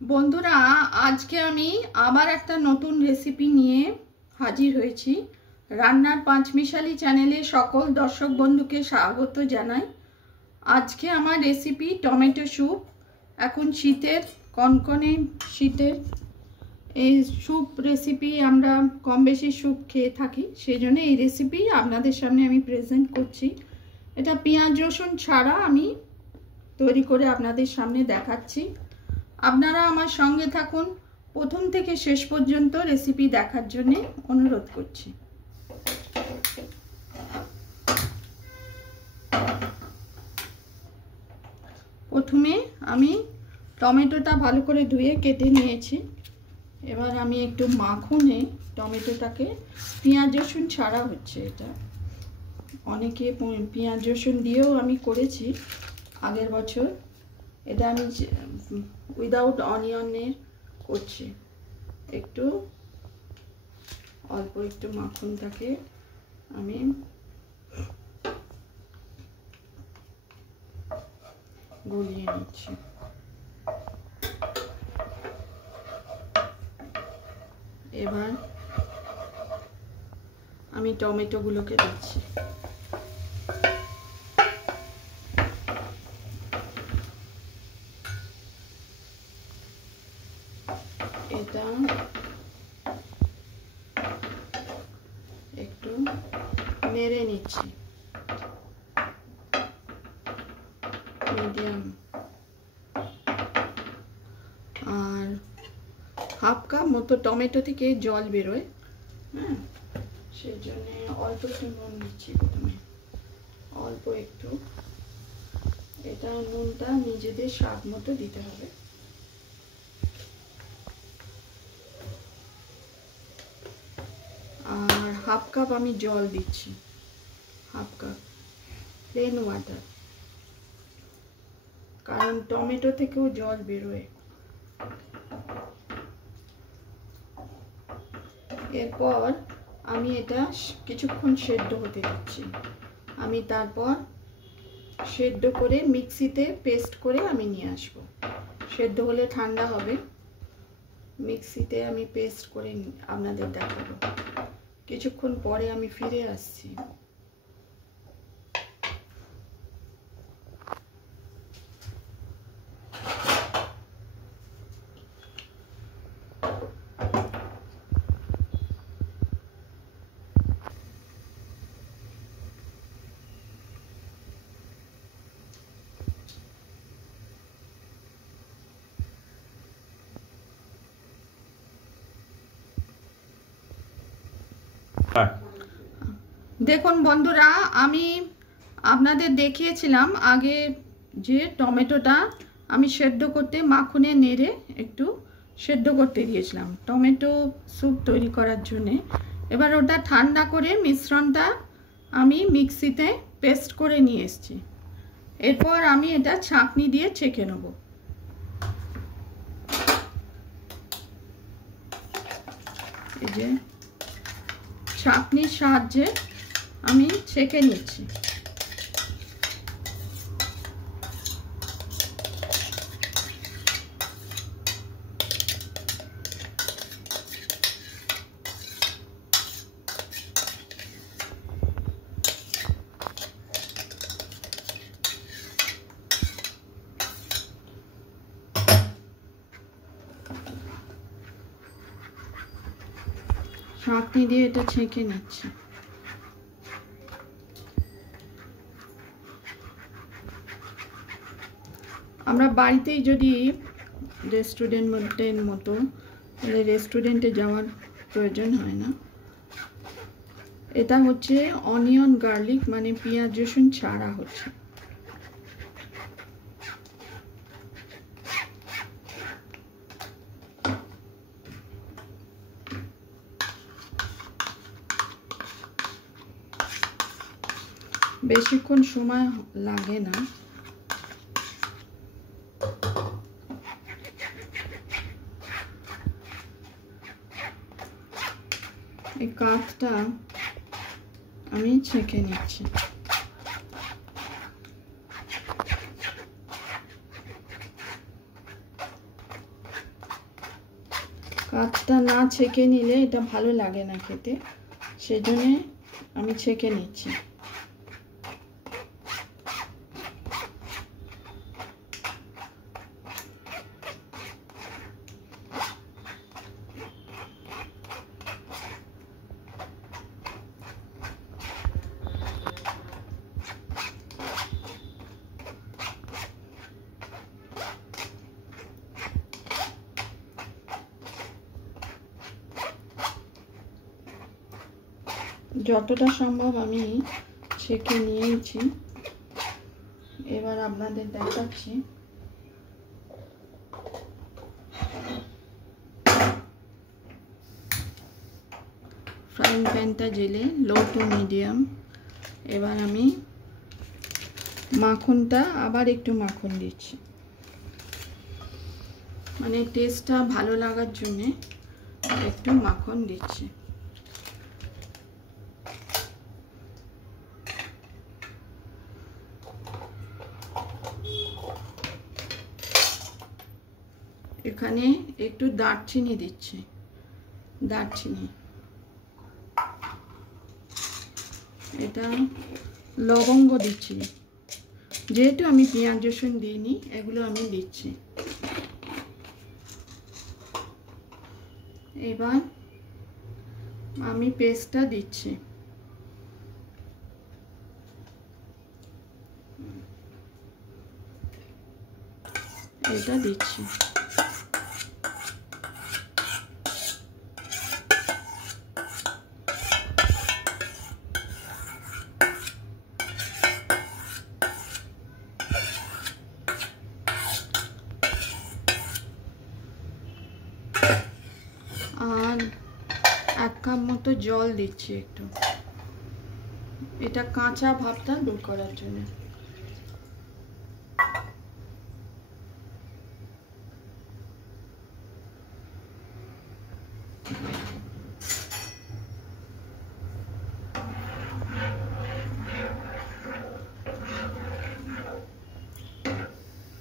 বন্ধুরা, আজকে আমি আবার একটা নতুন রেসিপি নিয়ে হাজির হয়েছি। রান্নার পাঁচমিশালি চ্যানেলে সকল দর্শক বন্ধুকে স্বাগত জানাই। আজকে আমার রেসিপি টমেটো স্যুপ। এখন শীতের কনকনে শীতের এই স্যুপ রেসিপি আমরা কম বেশি স্যুপ খেয়ে থাকি, সেই জন্য এই রেসিপি আপনাদের সামনে আমি প্রেজেন্ট করছি। এটা পেঁয়াজ রসুন ছাড়া আমি তৈরি করে আপনাদের সামনে দেখাচ্ছি। আপনারা আমার সঙ্গে থাকুন, প্রথম থেকে শেষ পর্যন্ত রেসিপি দেখার জন্য অনুরোধ করছি। প্রথমে আমি টমেটোটা ভালো করে ধুয়ে কেটে নিয়েছি। এবার আমি একটু মাখনে টমেটোটাকে, পেঁয়াজ রসুন ছাড়া হচ্ছে এটা, অনেকে পেঁয়াজ রসুন দিয়েও আমি করেছি আগের বছর। এটা আমি উইদাউট অনিয়নের করছি। একটু অল্প একটু মাখনটাকে আমি গলিয়ে নিচ্ছি। এবার আমি টমেটোগুলোকে দিচ্ছি। এটা একটু নেড়ে নিচ্ছি মিডিয়াম। আর হাফ কাপ মতো টমেটো থেকে জল বেরোয়, হ্যাঁ, সেই জন্যে অল্প একটু নুন দিচ্ছি প্রথমে, অল্প একটু। এটা নুনটা নিজেদের স্বাদ মতো দিতে হবে। আর হাফ কাপ আমি জল দিচ্ছি, হাফ কাপ প্লেন ওয়াটার, কারণ টমেটো থেকেও জল বেরোয়। এরপর আমি এটা কিছুক্ষণ সেদ্ধ হতে দিচ্ছি। আমি তারপর সেদ্ধ করে মিক্সিতে পেস্ট করে আমি নিয়ে আসব। সেদ্ধ হলে ঠান্ডা হবে, মিক্সিতে আমি পেস্ট করে আপনাদের দেখাবো। কিছুক্ষণ পরে আমি ফিরে আসছি। দেখুন বন্ধুরা, আমি আপনাদের দেখিয়েছিলাম আগে যে টমেটোটা আমি সেদ্ধ করতে মাখনে নেড়ে একটু সেদ্ধ করতে দিয়েছিলাম টমেটো স্যুপ তৈরি করার জন্যে। এবার ওটা ঠান্ডা করে মিশ্রণটা আমি মিক্সিতে পেস্ট করে নিয়ে এসেছি। এরপর আমি এটা ছাঁকনি দিয়ে ছেঁকে নেব। এই যে ছাঁকনির সাহায্যে আমি ছেঁকে নিচ্ছি। ছাঁকনি দিয়ে এটা ছেঁকে নিচ্ছি। আমরা বাড়িতেই যদি রেস্টুরেন্টের মতো, তাহলে রেস্টুরেন্টে যাওয়ার প্রয়োজন হয় না। এটা হচ্ছে অনিয়ন গার্লিক, মানে পেঁয়াজ রসুন ছাড়া হচ্ছে। বেশিক্ষণ সময় লাগে না। এই কাঠটা আমি ছেঁকে নিচ্ছি। কাঠটা না ছেঁকে নিলে এটা ভালো লাগে না খেতে, সেজন্য আমি ছেঁকে নিচ্ছি। যতটা সম্ভব আমি ছেঁকে নিয়েছি, এবার আপনাদের দেখাচ্ছি। ফ্রাইং প্যানটা জেলে লো টু মিডিয়াম। এবার আমি মাখনটা আবার একটু মাখন দিচ্ছি, মানে টেস্টটা ভালো লাগার জন্যে একটু মাখন দিচ্ছি। এখানে একটু দারচিনি দিচ্ছি, দারচিনি, এটা লবঙ্গ দিচ্ছি, যেহেতু আমি পেঁয়াজ রসুন দিইনি এগুলো আমি দিচ্ছি। এবার আমি পেস্টটা দিচ্ছি, এটা দিচ্ছি। আর 1 কাপ মতো জল দিচ্ছি একটু, এটা কাঁচা ভাবটা দূর করার জন্য।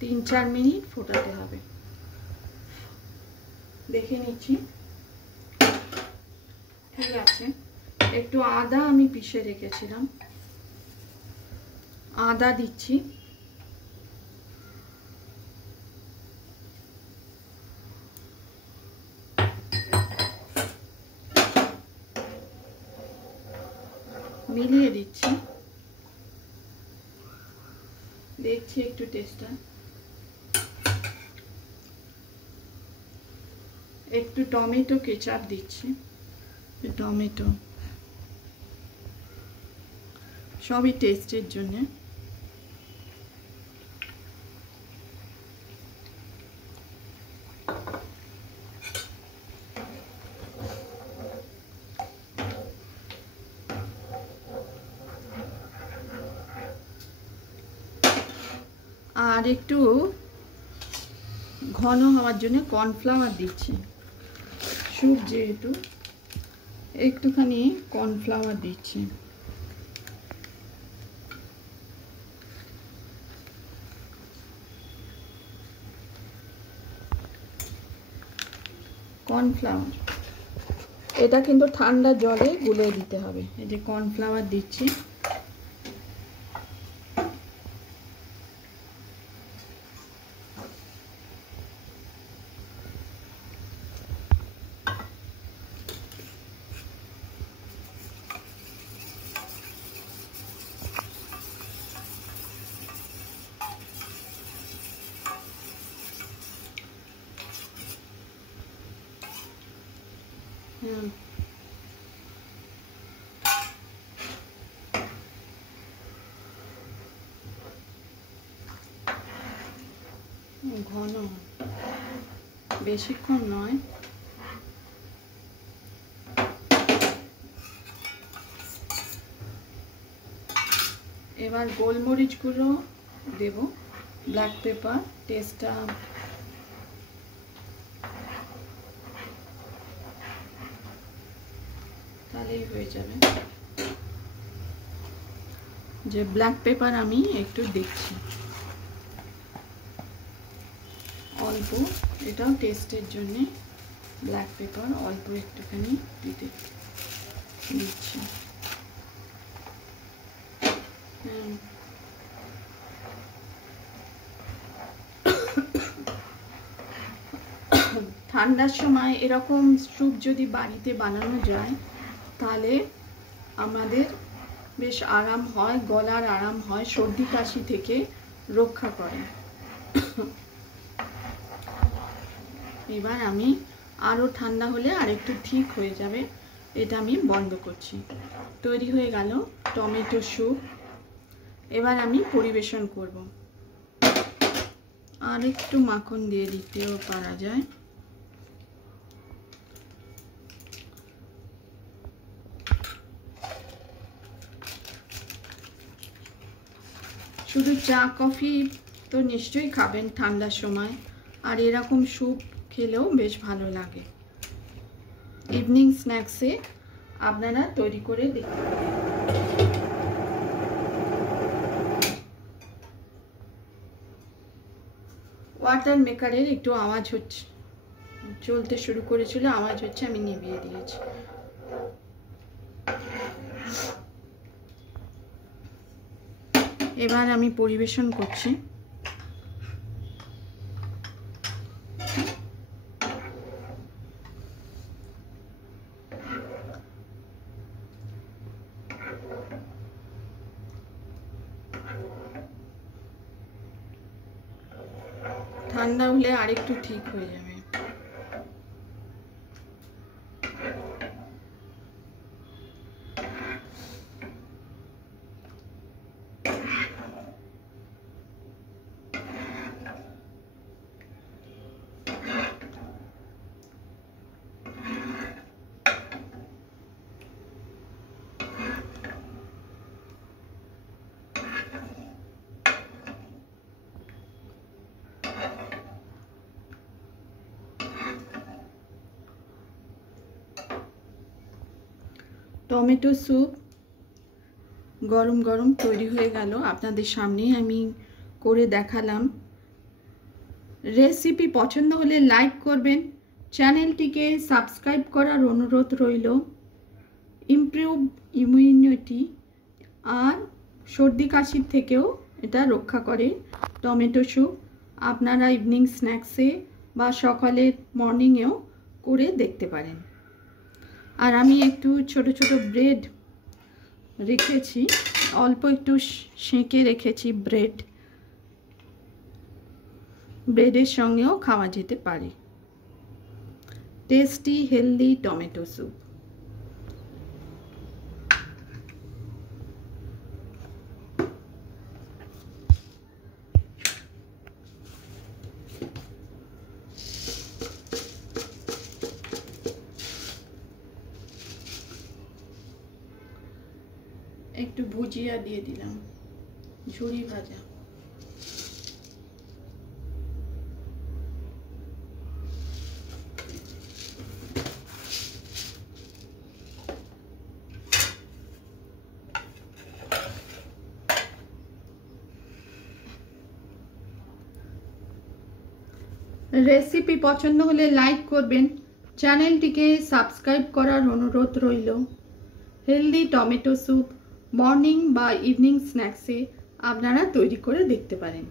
তিন চার মিনিট ফোটাতে হবে। দেখে নিচ্ছি ঠিক আছে। একটু আদা আমি পিষে রেখেছিলাম, আদা দিচ্ছি। মিলিয়ে দিচ্ছি, দেখছি একটু টেস্টটা। একটু টমেটো কেচাপ দিচ্ছি, টমেটো সবই টেস্টের জন্য। আর একটু ঘন হওয়ার জন্য কর্নফ্লাওয়ার দিচ্ছি, স্যুপ যেহেতু একটুখানি কর্নফ্লাওয়ার দিচ্ছি। কর্নফ্লাওয়ার এটা কিন্তু ঠান্ডা জলে গুলে দিতে হবে। এই যে কর্নফ্লাওয়ার দিচ্ছি। ঘন, বেশিক্ষণ নয়। এবার গোলমরিচ গুলো দেব, ব্ল্যাক পেপার, টেস্টটা তাহলেই হয়ে যাবে। যে ব্ল্যাক পেপার আমি একটু দিচ্ছি অল্প, এটাও টেস্টের জন্যে। ব্ল্যাক পেপার অল্প একটুখানি দিচ্ছি। ঠান্ডার সময় এরকম স্যুপ যদি বাড়িতে বানানো যায় তাহলে আমাদের বেশ আরাম হয়, গলার আরাম হয়, সর্দি কাশি থেকে রক্ষা করে। এবার আমি আরও ঠান্ডা হলে আর একটু ঠিক হয়ে যাবে, এটা আমি বন্ধ করছি। তৈরি হয়ে গেল টমেটো স্যুপ। এবার আমি পরিবেশন করব। আর একটু মাখন দিয়ে দিতেও পারা যায়। শুধু চা কফি তো নিশ্চয়ই খাবেন ঠান্ডার সময়, আর এরকম স্যুপ খেলেও বেশ ভালো লাগে। ইভিনিং স্ন্যাক্সে আপনারা তৈরি করে দেখতে পারেন। ওয়াটার মেকারের একটু আওয়াজ হচ্ছে, চলতে শুরু করেছিল, আওয়াজ হচ্ছে, আমি নিভিয়ে দিয়েছি। এবার আমি পরিবেশন করছি। ঠান্ডা হলে আরেকটু ঠিক হয়ে যাবে। টমেটো স্যুপ গরম গরম তৈরি হয়ে গেল, আপনাদের সামনে আমি করে দেখালাম। রেসিপি পছন্দ হলে লাইক করবেন, চ্যানেলটিকে সাবস্ক্রাইব করার অনুরোধ রইল। ইমপ্রুভ ইমিউনিটি আর সর্দি কাশির থেকেও এটা রক্ষা করে টমেটো স্যুপ। আপনারা ইভিনিং স্ন্যাক্সে বা সকালের মর্নিংয়েও করে দেখতে পারেন। আর আমি একটু ছোট ছোট ব্রেড রেখেছি, অল্প একটু সেঁকে রেখেছি ব্রেডের সঙ্গেও খাওয়া যেতে পারে। Tasty healthy tomato soup. একটু ভুজিয়া দিয়ে দিলাম, ঝুরি ভাজা। রেসিপি পছন্দ হলে লাইক করবেন, চ্যানেলটিকে সাবস্ক্রাইব করার অনুরোধ রইল। হেলদি টমেটো স্যুপ মর্নিং বা ইভিনিং স্ন্যাক্সে আপনারা তৈরি করে দেখতে পারেন।